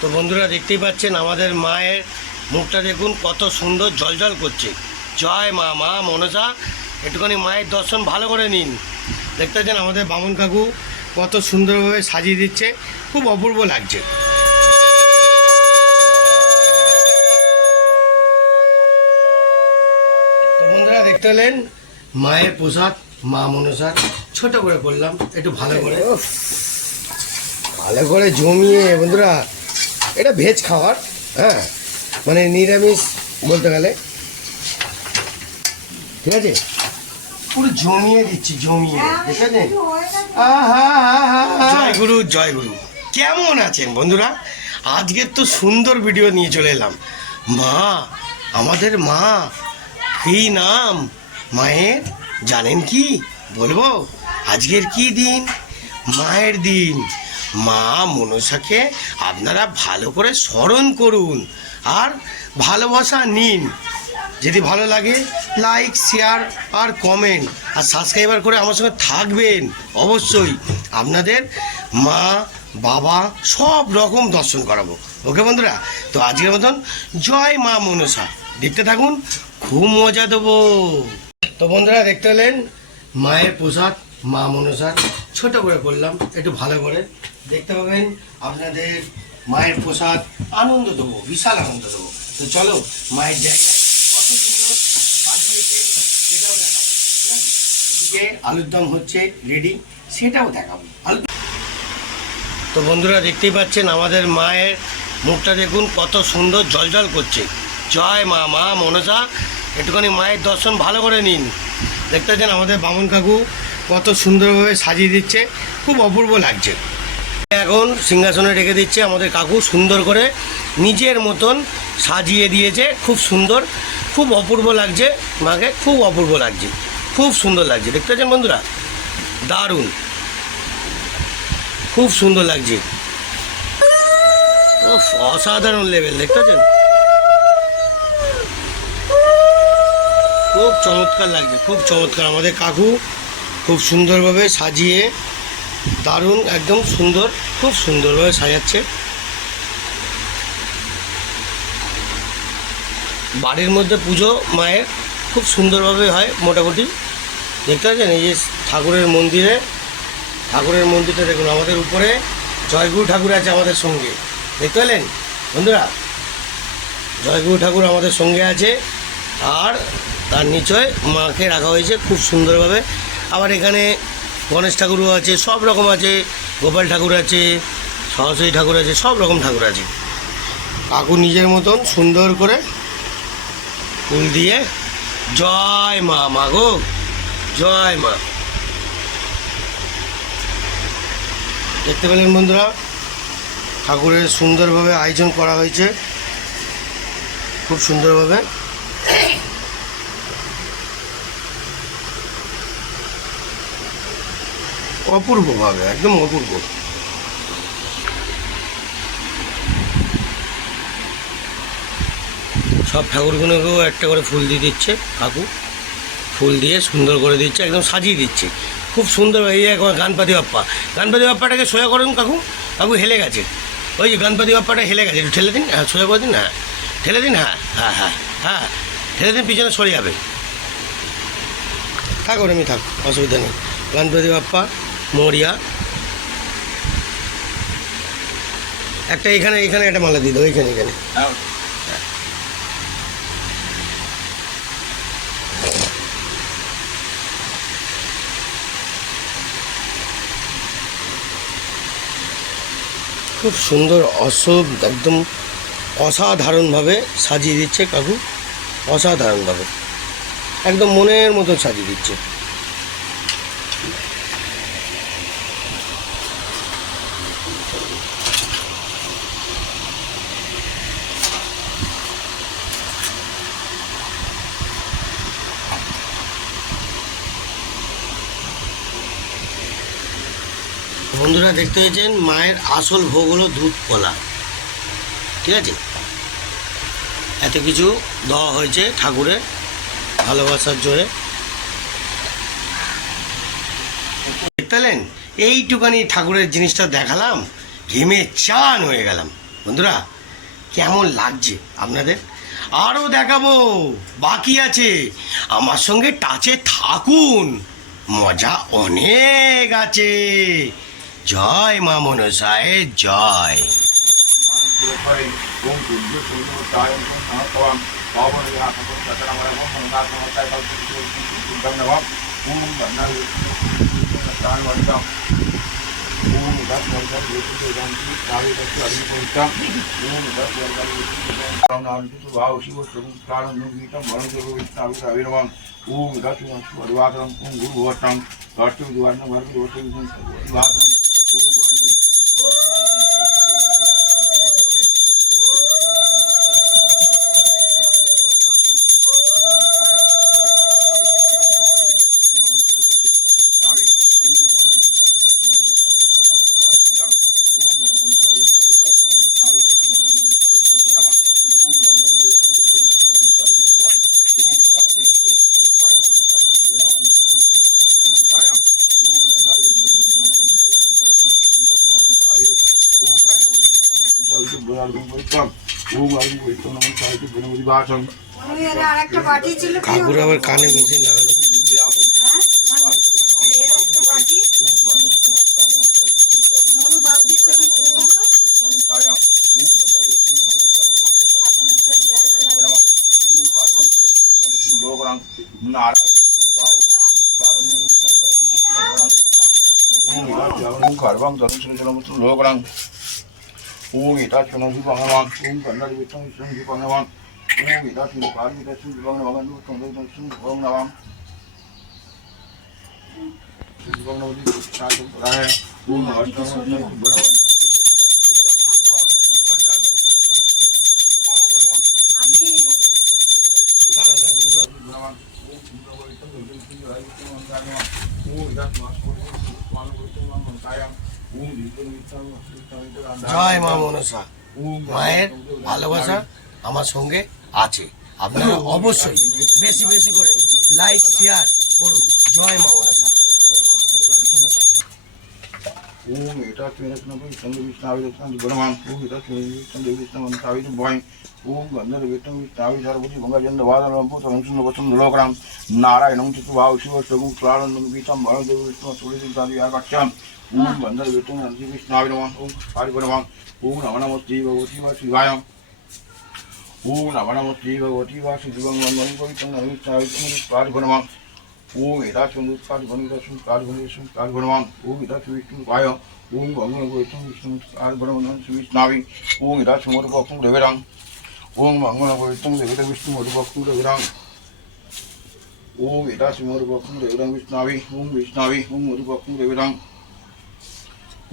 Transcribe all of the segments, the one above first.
তো বন্ধুরা দেখতেই পাচ্ছেন আমাদের মায়ের মুখটা দেখুন, কত সুন্দর জলজল করছে। জয় মা মা মনসা, একটুখানি মায়ের দর্শন ভালো করে নিন। দেখতে পাচ্ছেন আমাদের বামন কাকু কত সুন্দরভাবে সাজিয়ে দিচ্ছে, খুব অপূর্ব লাগছে। তো বন্ধুরা দেখতে পেলেন, মায়ের প্রসাদ, মা মনসার। ছোট করে করলাম, একটু ভালো করে। ভালো করে জমিয়ে, বন্ধুরা। এটা ভেজ খাবার হ্যাঁ মানে নিরামিষ বলতে গেলে। ঠিক আছে? পুরো জমিয়ে দিচ্ছি, জমিয়ে, ঠিক আছে? জয় গুরু জয় গুরু। কেমন আছেন বন্ধুরা? আজকের তো সুন্দর ভিডিও নিয়ে চলে এলাম। মা, আমাদের মা, কি নাম? মায়ের, জানেন কি? বলব, আজকের কি দিন? মায়ের দিন। মা মনসাকে আপনারা ভালো করে স্মরণ করুন আর ভালোবাসা নিন। যদি ভালো লাগে লাইক শেয়ার আর কমেন্ট আর সাবস্ক্রাইবার করে আমার সঙ্গে থাকবেন অবশ্যই। আপনাদের মা, বাবা সব রকম দর্শন করাবো। ওকে বন্ধুরা? তো আজকের মতন জয় মা মনসা। দেখতে থাকুন, খুব মজা দেবো। তো বন্ধুরা, দেখতে পেলেন মায়ের প্রসাদ মা মনসার ছোট করে করলাম, একটু ভালো করে। দেখতে পাবেন, আপনাদের মায়ের প্রসাদ আনন্দ দেবো, বিশাল আনন্দ দেবো। তো চলো, মায়ের জায়গায় আলুর দম হচ্ছে রেডি সেটাও দেখাবো। আলু তো বন্ধুরা, দেখতেই পাচ্ছেন, আমাদের মায়ের মুখটা দেখুন, কত সুন্দর জলজল করছে। জয় মা মা মনসা, একটুখানি মায়ের দর্শন ভালো করে নিন। দেখতে পাচ্ছেন, আমাদের বামন কাকু কত সুন্দরভাবে সাজিয়ে দিচ্ছে, খুব অপূর্ব লাগছে। এখন সিংহাসনে রেখে দিচ্ছে আমাদের কাকু, সুন্দর করে নিজের মতন সাজিয়ে দিয়েছে, খুব সুন্দর, খুব অপূর্ব লাগছে, মাকে খুব অপূর্ব লাগছে, খুব সুন্দর লাগছে। দেখতে পাচ্ছেন বন্ধুরা? দারুণ। খুব সুন্দর লাগছে। অসাধারণ লেভেল দেখতে পাচ্ছেন? খুব চমৎকার লাগছে, খুব চমৎকার। আমাদের কাকু খুব সুন্দরভাবে সাজিয়ে, দারুণ, একদম সুন্দর, খুব সুন্দরভাবে সাজাচ্ছে। বাড়ির মধ্যে পুজো মায়ের খুব সুন্দরভাবে হয় মোটামুটি। দেখতে পাচ্ছেন? এই যে ঠাকুরের মন্দিরে, ঠাকুরের মন্দিরটা দেখুন, আমাদের উপরে জয়গুরু ঠাকুর আছে আমাদের সঙ্গে। দেখতে পেলেন? বন্ধুরা, জয়গুরু ঠাকুর আমাদের সঙ্গে আছে। আর তার নিচয় মাকে রাখা হয়েছে খুব সুন্দরভাবে। আবার এখানে গণেশ ঠাকুরও আছে, সব রকম আছে। গোপাল ঠাকুর আছে, সরস্বতী ঠাকুর আছে, সব রকম ঠাকুর আছে। কাকু নিজের মতন সুন্দর করে ফুল দিয়ে জয় মা মা গো, জয় মা। দেখতে পেলেন বন্ধুরা, ঠাকুরের সুন্দরভাবে আয়োজন করা হয়েছে। খুব সুন্দরভাবে। অপূর্বভাবে, একদম অপূর্ব। সব ঠাকুরগুলোকেও একটা করে ফুল দিয়ে দিচ্ছে কাকু। ফুল দিয়ে সুন্দর করে দিচ্ছে, একদম সাজিয়ে দিচ্ছে। খুব সুন্দর এই গানপাতি বাপ্পা। গানপাতি বাপ্পাটাকে সোয়া করুন কাকু। কাকু হেলে গেছে। ওই যে গণপতি বাপ্পাটা হেলে গেছে। একটু ঠেলে দিন। হ্যাঁ সোজা করে দিন হ্যাঁ। ঠেলে দিন হ্যাঁ হ্যাঁ হ্যাঁ হ্যাঁ। ঠেলে দিন, পিছনে সরে যাবে। থাক ওরমই থাক, অসুবিধা নেই। গণপতি বাপ্পা মরিয়া একটা এখানে এখানে একটা মালা দিয়ে দেবো এখানে। এখানে খুব সুন্দর অসব একদম অসাধারণভাবে সাজিয়ে দিচ্ছে কাকু। অসাধারণভাবে। একদম মনের মতো সাজিয়ে দিচ্ছে। বন্ধুরা দেখতে পেয়েছেন, মায়ের আসল ভোগ হলো দুধ কলা। ঠিক আছে? এত কিছু দেওয়া হয়েছে ঠাকুরের ভালোবাসার জোরে। দেখতে পেলেন? এইটুকানি ঠাকুরের জিনিসটা দেখালাম, ঘেমে চান হয়ে গেলাম। বন্ধুরা, কেমন লাগছে আপনাদের? আরও দেখাবো, বাকি আছে। আমার সঙ্গে টাচে থাকুন। মজা অনেক আছে। জয় মা মনসায় জয় ওই এর আরেকটা বাটি ছিল এখন কাকুর আবার কানে মেশিন লাগানো karvang dhanam sri jalam tu lograng ung ita chunam ji pangavan ung kandar vitam chunam ji pangavan Ini kita sini pagi kita sini bangun bangun dulu, tunggu tunggu sini bangun awam. Sini bangun awam di satu perah. Bunga atau bunga bunga. জয় মা মনসা মায়ের ভালোবাসা আমার সঙ্গে আছে। আপনারা অবশ্যই বেশি বেশি করে লাইক শেয়ার করুন। জয় মা মনসা। ওম, এটা করে সঙ্গে বিষ্ণাবি রচনা গুণমান ওম এটা সঙ্গে বিষ্ণাবন তাবি বয় ওম গন্ধর বিষ্ণু বিষ্ণাবি সর্বতি গঙ্গাচন্দ্র বাদল রম্পু সংসন্ন বচন লোকরাম, নারায়ণং চিতু ভাব শিব সগুম প্রাণন্দম গীতম ভরদেব বিষ্ণু তুলসী দাদি আকাশাম ওম গন্ধর বিষ্ণু নন্দী বিষ্ণাবি নমঃ ওম পারি গুণমান ওম নম নম শ্রী ভগবতী বা শিবায় ওম নম নম শ্রী ভগবতী বা শ্রী দিবং বন্দন পবিত্রং নম বিষ্ণাবি পারি গুণমান ওম এটা সুন্দর কাজ গণিতা সুন্দর কাজ গণিতা সুন্দর কাজ গণমান ওম এটা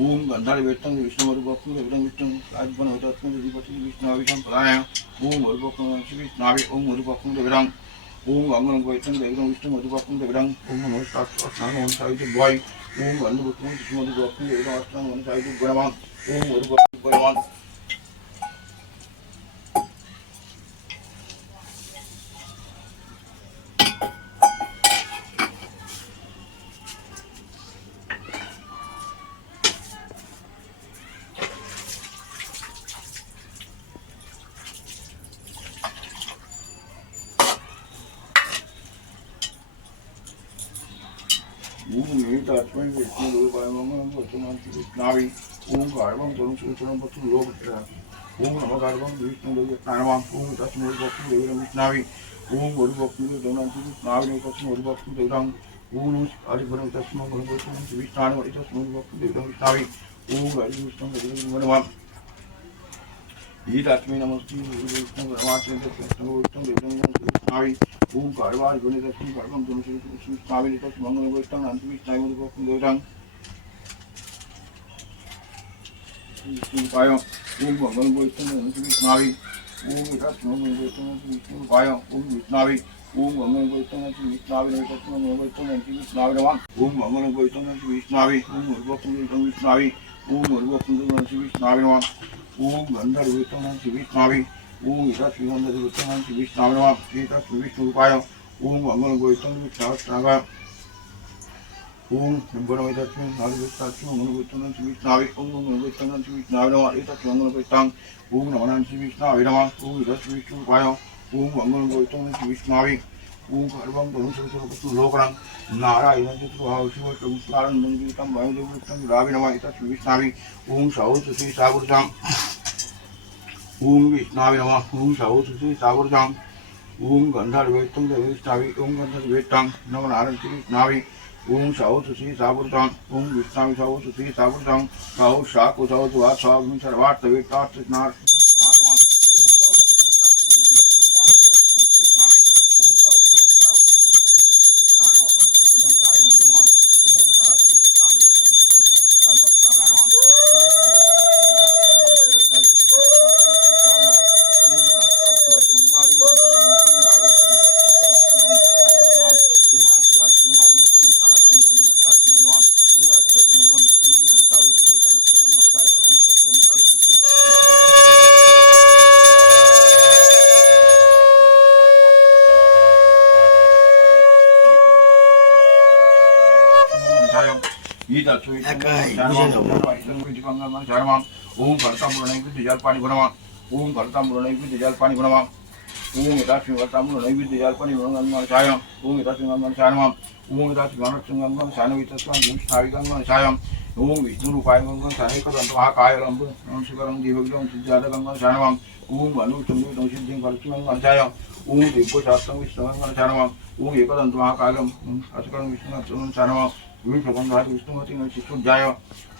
ओम गंधार वेतंग विष्णु मरुभक्म विरंग विष्णु आदिपन होतात्म विपति विष्णु अभिषम पदाय ओम मरुभक्म विष्णु अभि ओम मरुभक्म विरंग ओम अंगन वैतंग विरंग विष्णु मरुभक्म विरंग ओम नमः साक्षात् ओम सावित्री बॉय ओम मरुभक्म विष्णु मरुभक्म विरंग अष्टांग मनुष्य गुणवान ओम मरुभक्म गुणवान तात्पर्य नावी ओम गार्वम तरुण सूचनम पत्र लोक ओम नम गार्वम विष्णु प्राणवाम ओम तस्म भक्ति देवरम विष्णावी ओम गुरु भक्ति देवनांति नावी तस्म गुरु भक्ति देवराम ओम हरिभरम तस्म गुरु भक्ति विष्णाणु हरि तस्म गुरु भक्ति देवरम विष्णावी ओम हरि विष्णु गुरु नमः ये तात्पर्य नमस्ते गुरु विष्णु नमः विष्णु देवरम विष्णावी ओम कार्वार गुणितस्म सर्वं तुमसुरस्म स्थावितस् मङ्गलगोष्ठं अन्तविष्टायमुदपक्तं दोषां पायं ओम मङ्गलगोष्ठं अन्तविष्णावि ओम विरास् मङ्गलगोष्ठं अन्तविष्णु पायं ओम विष्णावि ओम मंगलगोष्ठं अन्तविष्णावि नवतस्म मङ्गलगोष्ठं अन्तविष्णावि नमः ओम मङ्गलगोष्ठं अन्तविष्णावि ओम उर्वकुं अन्तविष्णावि ओम उर्वकुं अन्तविष्णावि नमः ओम गन्धर्वोष्ठं अन्तविष्णावि ओम ईशा श्रीमंद श्री विष्णाम श्रीता श्री विष्णु रूपाय ओम अमल गौतम विष्णावय ओम शंभरमैतस्मिन् नागवैताक्षमनुगुत्तनं श्रीविष्णावे ॐ नमगुत्तनं श्रीविष्णावे नमः एतत्सङ्गनपैतां ॐ नमनां श्रीविष्णावे नमः ॐ रसविष्णुपाय ॐ मङ्गलगोवितं श्रीविष्णावे ॐ सर्वं गुरुं सरस्वतु लोकनां। नारायणं चतुर्भावशिवकमुत्तारं मङ्गीतं वायुदेववृत्तं रावे नमः। एतत् श्रीविष्णावे ॐ सौत श्रीसागुरुताम् ओम विष्णावे नम ओम सहोसुषि सागरजां ओम गंधर्वेत्तं देवेष्णावे ओम गंधर्व वेतम नम नारायण श्री विष्णावे ओम सहोसुषि सागरजां ओम विष्णावे सहोसुषि सागरजां साहो शाकुसाहो द्वासाहो सर्वार्थवेत्तार्थनार्थ ஓம் கர்த்தாம்பு ஜாழ்பாணி குணமாம் ஓம் கர்த்தாம்பு நைவித்து ஜாழ்பாணி குணமாம் ஓம் யதாசி கர்த்தாம்பு நைவித்து ஜாழ்பாணி குணங்கன்மான் ओम शिवरं जीवग्रं सिद्धार्थ गंगन सायम ओम भनु चंद्र तं सिद्धिं भरतु गंगन सायम ओम दिव्य शास्त्रं विष्णु गंगन सायम ओम एकदंत महाकायं अशकरं विष्णु गंगन सायम विष्णुगंधाय विष्णुमती शिशुर्जाय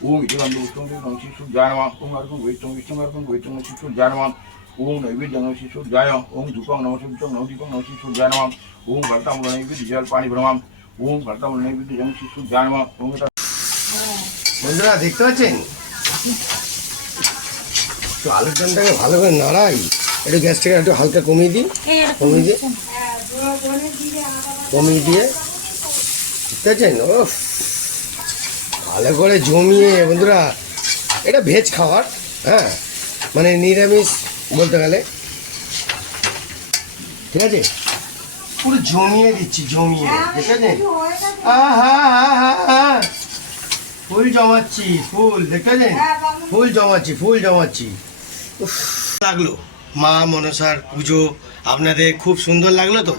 ओम इतिगंध विष्णु शिशुर्जाय नमः ओम अर्घं विष्णु विष्णुमर्घं विष्णु शिशुर्जाय नमः ओम नैवेद्यं शिशुर्जाय ओम धूपं नमः शुद्धं नमः दीपं नमः शिशुर्जाय नमः ओम भरतामुल नैवेद्य जल पानी ब्रह्मम ओम भरतामुल नैवेद्य जल शिशुर्जाय नमः ओम বন্ধুরা দেখতে পাচ্ছেন একটু আলুর দমটাকে ভালো করে নাড়াই একটু গ্যাসটাকে একটু হালকা কমিয়ে দিই। কমিয়ে দিয়ে হ্যাঁ আলাদা কমিয়ে দিয়ে ঠিক আছে? ও ভালো করে জমিয়ে বন্ধুরা এটা ভেজ খাবার হ্যাঁ? মানে নিরামিষ বলতে গেলে। ঠিক আছে? পুরো জমিয়ে দিচ্ছি জমিয়ে। ঠিক আছে। ফুল জমাচ্ছি ফুল দেখেছেন হ্যাঁ, ফুল জমাচ্ছি ফুল জমাচ্ছি। উফ, লাগল। মা মনসার পুজো আপনাদের খুব সুন্দর লাগল তো?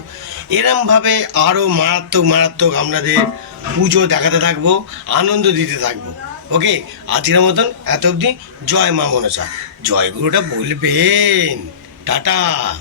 এরমভাবে আরও মারাত্মক মারাত্মক আপনাদের পুজো দেখাতে থাকব, আনন্দ দিতে থাকব। ওকে? আজকের মতন এত অবধি। জয় মা মনসা। জয় গুরুটা বলবেন। টাটা।